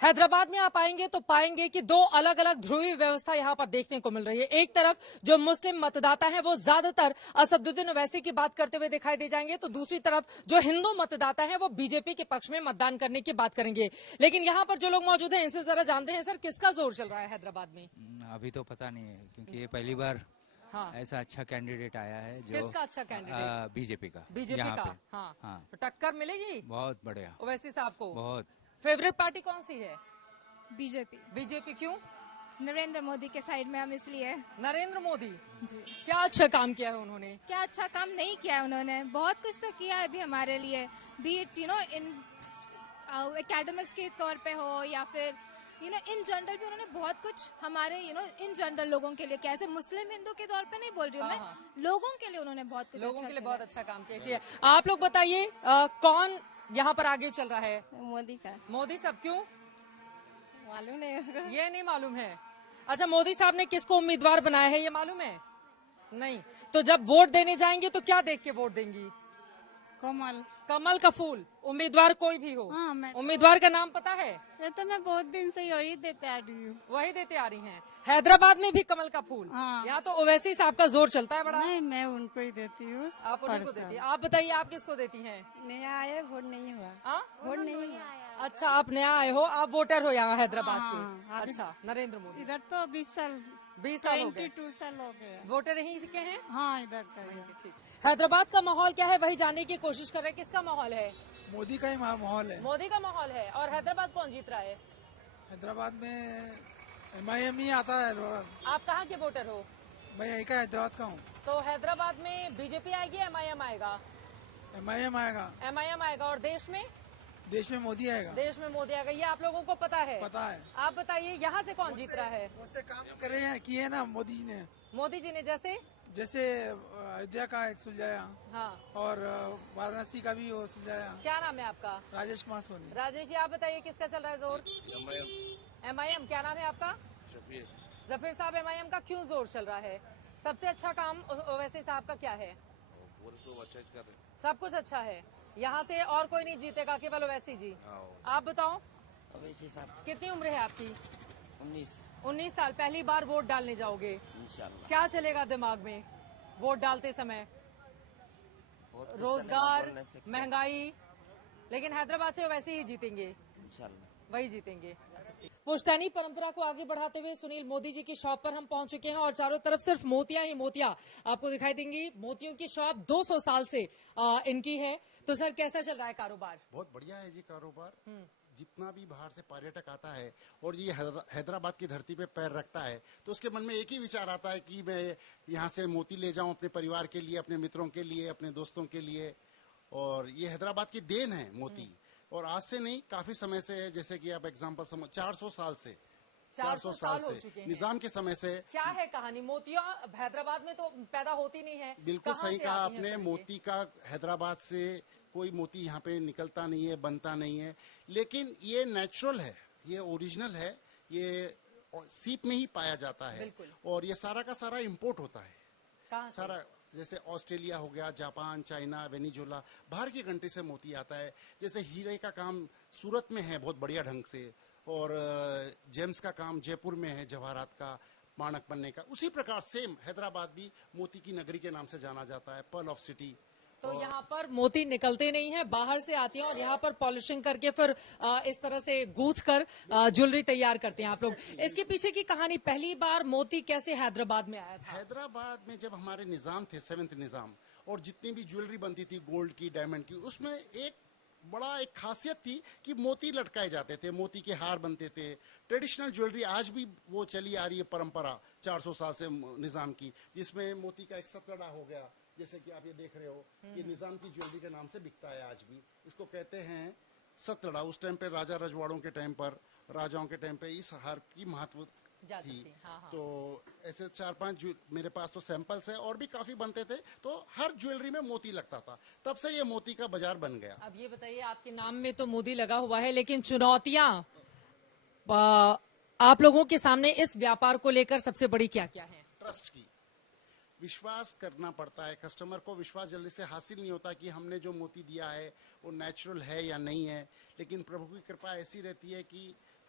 हैदराबाद में आप आएंगे तो पाएंगे कि दो अलग अलग ध्रुवीय व्यवस्था यहाँ पर देखने को मिल रही है। एक तरफ जो मुस्लिम मतदाता हैं वो ज्यादातर असदुद्दीन ओवैसी की बात करते हुए दिखाई दे जाएंगे, तो दूसरी तरफ जो हिंदू मतदाता है वो बीजेपी के पक्ष में मतदान करने की बात करेंगे। लेकिन यहाँ पर जो लोग मौजूद हैं इनसे जरा जानते हैं, सर किसका जोर चल रहा है हैदराबाद में? अभी तो पता नहीं है क्योंकि ये पहली बार हाँ, ऐसा अच्छा कैंडिडेट आया है जो किसका अच्छा कैंडिडेट? बीजेपी का। बीजेपी यहाँ का। पे हाँ, हाँ, तो टक्कर मिलेगी बहुत बढ़िया, ओवैसी साहब को। बहुत। फेवरेट पार्टी कौन सी है? बीजेपी। बीजेपी क्यों? नरेंद्र मोदी के साइड में हम इसलिए। नरेंद्र मोदी जी। क्या अच्छा काम किया है उन्होंने? क्या अच्छा काम नहीं किया है उन्होंने, बहुत कुछ तो किया है अभी हमारे लिए, बी इट इन एकेडमिक्स के तौर पे हो या फिर इन जनरल भी उन्होंने बहुत कुछ हमारे इन जनरल लोगों के लिए, कैसे मुस्लिम हिंदू के तौर पे नहीं बोल रही हूँ हाँ, मैं, लोगों के लिए उन्होंने बहुत कुछ लोगों अच्छा के लिए किया बहुत है। अच्छा काम किया। ठीक है, आप लोग बताइए कौन यहाँ पर आगे चल रहा है? मोदी का मोदी साहब। क्यों? मालूम नहीं होगा। ये नहीं मालूम है। अच्छा, मोदी साहब ने किसको उम्मीदवार बनाया है ये मालूम है? नहीं। तो जब वोट देने जाएंगे तो क्या देख के वोट देंगी? कमल। कमल का फूल। उम्मीदवार कोई भी हो, हाँ, मैं उम्मीदवार का नाम पता है? ये तो मैं बहुत दिन से यही देते आ रही हूँ। वही देते आ रही हैं। हैदराबाद में भी कमल का फूल। हाँ। यहाँ तो ओवैसी साहब का जोर चलता है बड़ा। नहीं, मैं उनको ही देती हूँ। आप उन्हीं को देती हैं। आप बताइए आप किसको देती हैं? नया आया, वोट नहीं हुआ। हाँ? वोट नहीं हुआ। अच्छा, आप नया आए हो, आप वोटर हो यहाँ हैदराबाद हाँ, के? अभी- अच्छा, नरेंद्र मोदी। इधर तो 20 साल 20 साल हो गए 22 साल हो गया। वोटर यहीं के हैं। हाँ, इधर का ही। ठीक। हैदराबाद का माहौल क्या है वही जानने की कोशिश कर रहे हैं। किसका माहौल है? मोदी का ही माहौल है। मोदी का माहौल है। और हैदराबाद कौन जीत रहा है? हैदराबाद में MIM ही आता है। आप कहाँ के वोटर हो? मैं यही का हैदराबाद का हूँ। तो हैदराबाद में बीजेपी आएगी, MIM आएगा? MIM आएगा। MIM आएगा। और देश में? देश में मोदी आएगा। देश में मोदी आएगा, ये आप लोगों को पता है? पता है। आप बताइए यहाँ से कौन जीत रहा है? उससे काम करे हैं, किए ना मोदी जी ने। मोदी जी ने जैसे अयोध्या का एक सुलझाया। हाँ। और वाराणसी का भी वो सुलझाया। क्या नाम है आपका? राजेश कुमार सोनी। राजेश जी, आप बताइए किसका चल रहा है जोर? MIM। क्या नाम है आपका? जफीर साहब, MIM का क्यों जोर चल रहा है? सबसे अच्छा काम ओवैसी साहब का क्या है? सब कुछ अच्छा है। यहाँ से और कोई नहीं जीतेगा, केवल ओवैसी जी। आप बताओ ओवैसी साहब। कितनी उम्र है आपकी? 19 साल। पहली बार वोट डालने जाओगे, इंशाल्लाह। क्या चलेगा दिमाग में वोट डालते समय? बहुत कुछ रोजगार, चलेगा, बोल नहीं सकते। महंगाई। लेकिन हैदराबाद से वैसे ही जीतेंगे, इंशाल्लाह। वही जीतेंगे। पुश्तैनी परंपरा को आगे बढ़ाते हुए सुनील मोदी जी की शॉप पर हम पहुंच चुके हैं और चारों तरफ सिर्फ मोतियां ही मोतियां आपको दिखाई देंगी। मोतियों की शॉप 200 साल से इनकी है। तो सर कैसा चल रहा है कारोबार? बहुत बढ़िया है जी कारोबार। जितना भी बाहर से पर्यटक आता है और ये हैदराबाद की धरती पे पैर रखता है तो उसके मन में एक ही विचार आता है कि मैं यहाँ से मोती ले जाऊं अपने परिवार के लिए, अपने मित्रों के लिए, अपने दोस्तों के लिए। और ये हैदराबाद की देन है मोती। और आज से नहीं, काफी समय से है। जैसे कि आप एग्जाम्पल समझ, 400 साल से 400 साल हो से चुके हैं। निजाम के समय से। क्या है कहानी? मोतियां हैदराबाद में तो पैदा होती नहीं है। बिल्कुल कहाँ सही से कहा आती हैं आपने। फिर ये? मोती का हैदराबाद से कोई मोती यहाँ पे निकलता नहीं है, बनता नहीं है। लेकिन ये नेचुरल है, ये ओरिजिनल है, ये सीप में ही पाया जाता है। बिल्कुल। और ये सारा का सारा इंपोर्ट होता है। कहाँ से? सारा, जैसे ऑस्ट्रेलिया हो गया, जापान, चाइना, वेनिजुला, बाहर की कंट्री से मोती आता है। जैसे हीरे का काम सूरत में है बहुत बढ़िया ढंग से, और जेम्स का काम जयपुर में है, जवाहरात का, माणक बनने का। उसी प्रकार सेम हैदराबाद भी मोती की नगरी के नाम से जाना जाता है, पर्ल ऑफ सिटी। तो यहाँ पर मोती निकलते नहीं है, बाहर से आती हैं और यहाँ पर पॉलिशिंग करके फिर इस तरह से गूंथ कर ज्वेलरी तैयार करते हैं आप लोग। इसके पीछे की कहानी, पहली बार मोती कैसे हैदराबाद में आया था? हैदराबाद में जब हमारे निजाम थे, 7th निजाम, और जितनी भी ज्वेलरी बनती थी गोल्ड की, डायमंड की, उसमें एक खासियत थी कि मोती लटकाए जाते थे, मोती के हार बनते थे। ट्रेडिशनल ज्वेलरी आज भी वो चली आ रही है परंपरा 400 साल से निजाम की, जिसमें मोती का एक सतड़ा हो गया, जैसे कि आप ये देख रहे हो, ये निजाम की ज्वेलरी के नाम से बिकता है आज भी। इसको कहते हैं सतड़ा। उस टाइम पे राजा रजवाड़ों के टाइम पर, राजाओं के टाइम पे इस हार की महत्व जाती थी। थी। हाँ। तो ऐसे 4-5 मेरे पास तो सैंपल्स है, और भी काफी बनते थे। तो हर ज्वेलरी में मोती लगता था, तब से ये मोती का बाजार बन गया। अब ये बताइए, आपके नाम में तो मोदी लगा हुआ है, लेकिन चुनौतियां आप लोगों के सामने इस व्यापार को लेकर सबसे बड़ी क्या क्या है? ट्रस्ट की, विश्वास करना पड़ता है। कस्टमर को विश्वास जल्दी से हासिल नहीं होता कि हमने जो मोती दिया है वो नेचुरल है या नहीं है। लेकिन प्रभु की कृपा ऐसी रहती है कि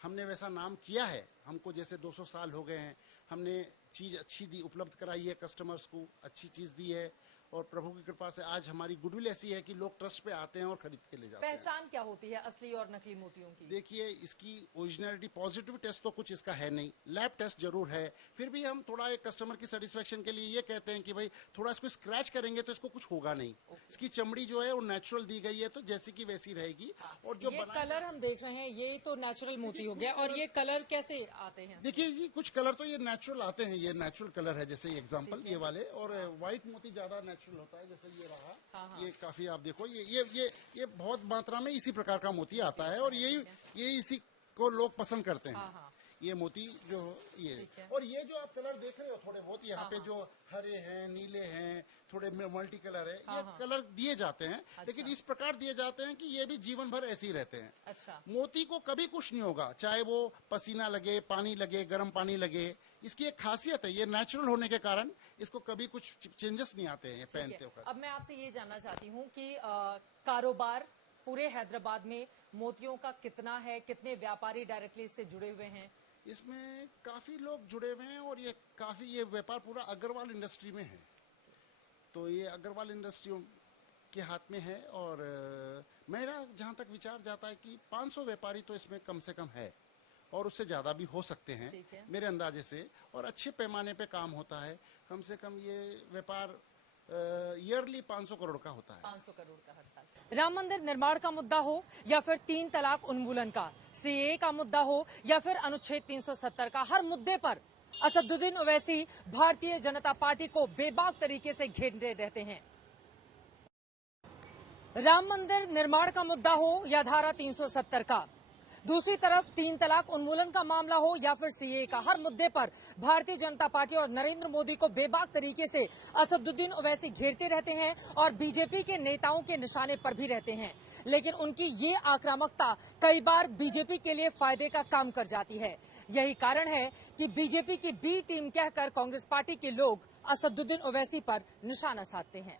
हमने वैसा नाम किया है, हमको जैसे 200 साल हो गए हैं, हमने चीज़ अच्छी दी, उपलब्ध कराई है कस्टमर्स को, अच्छी चीज़ दी है और प्रभु की कृपा से आज हमारी गुडविल ऐसी है कि लोग ट्रस्ट पे आते हैं और खरीद के ले जाते हैं। पहचान क्या होती है असली और नकली मोतियों की? देखिए, इसकी ओरिजिनलिटी पॉजिटिव टेस्ट तो कुछ इसका है नहीं, लैब टेस्ट जरूर है, फिर भी हम थोड़ा एक कस्टमर की सेटिस्फेक्शन के लिए ये कहते हैं कि भाई थोड़ा इसको स्क्रैच करेंगे तो इसको कुछ होगा नहीं। इसकी चमड़ी जो है वो नेचुरल दी गई है, तो जैसी की वैसी रहेगी। और जो ये कलर हम देख रहे हैं ये तो नेचुरल मोती हो गया, और ये कलर कैसे आते हैं? देखिए जी, कुछ कलर तो ये नेचुरल आते हैं, ये नेचुरल कलर है, जैसे एग्जांपल ये वाले, और व्हाइट मोती ज्यादा नेचुरल होता है, जैसे ये रहा, ये काफी आप देखो, ये बहुत मात्रा में इसी प्रकार का मोती आता है और ये इसी को लोग पसंद करते हैं। ये मोती जो ये, और ये जो आप कलर देख रहे हो थोड़े बहुत यहाँ पे जो हरे हैं, नीले हैं, थोड़े मल्टी कलर है, ये कलर दिए जाते हैं। लेकिन इस प्रकार दिए जाते हैं कि ये भी जीवन भर ऐसे ही रहते हैं। अच्छा। मोती को कभी कुछ नहीं होगा, चाहे वो पसीना लगे, पानी लगे, गर्म पानी लगे, इसकी एक खासियत है, ये नेचुरल होने के कारण इसको कभी कुछ चेंजेस नहीं आते हैं ये पहनते वक्त। अब मैं आपसे ये जानना चाहती हूँ कि कारोबार पूरे हैदराबाद में मोतियों का कितना है, कितने व्यापारी डायरेक्टली इससे जुड़े हुए हैं? इसमें काफी लोग जुड़े हुए हैं और ये व्यापार पूरा अग्रवाल इंडस्ट्री में है, तो ये अग्रवाल इंडस्ट्रियों के हाथ में है। और मेरा जहां तक विचार जाता है कि 500 व्यापारी तो इसमें कम से कम है और उससे ज्यादा भी हो सकते हैं मेरे अंदाजे से, और अच्छे पैमाने पे काम होता है। कम से कम ये व्यापार ईयरली 500 करोड़ का होता है। 500 करोड़ का हर साल। राम मंदिर निर्माण का मुद्दा हो या फिर 3 तलाक उन्मूलन का, सीएए का मुद्दा हो या फिर अनुच्छेद 370 का, हर मुद्दे पर असदुद्दीन ओवैसी भारतीय जनता पार्टी को बेबाक तरीके से घेरते रहते हैं। राम मंदिर निर्माण का मुद्दा हो या धारा 370 का, दूसरी तरफ 3 तलाक उन्मूलन का मामला हो या फिर सीएए का, हर मुद्दे पर भारतीय जनता पार्टी और नरेंद्र मोदी को बेबाक तरीके से असदुद्दीन ओवैसी घेरते रहते हैं और बीजेपी के नेताओं के निशाने पर भी रहते हैं। लेकिन उनकी ये आक्रामकता कई बार बीजेपी के लिए फायदे का काम कर जाती है। यही कारण है कि बीजेपी की बी टीम कहकर कांग्रेस पार्टी के लोग असदुद्दीन ओवैसी पर निशाना साधते हैं।